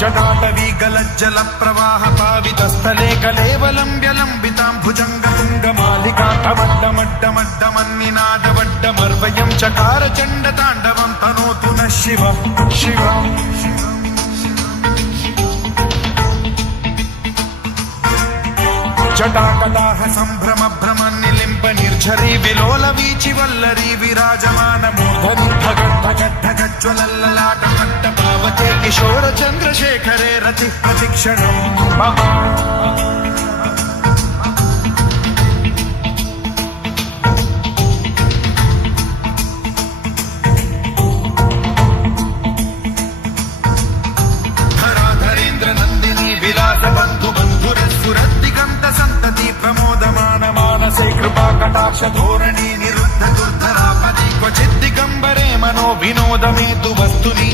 जटाटवी गलज्जल प्रवाह पावितस्थले कलेवलम्ब्यलम्बितां भुजङ्गतुङ्गमालिकाटमड्डमड्डमड्डमन्निनादवड्डमर्वयं चकार चण्डताण्डवं तनोतु नः शिव शिव जटाकटाह सम्भ्रम भ्रम निलिम्ब निर्झरी विलोल वीचि वल्लरी विराजमान मूर्धनि भगद्भगद्भगज्ज्वलल्ललाट मट्ट पावते किशोर चन्द्रशेखरे रति प्रतिक्षणं मम धराधरेन्द्र नन्दिनी विलास बन्धु बन्धुरस्फुरद्दिगन्त सन्तति प्रमोदमान मानसे कृपा कटाक्ष धोरणी निरुद्ध दुर्धरापदि क्वचिद्दिगम्बरे मनो विनोदमेतु वस्तुनि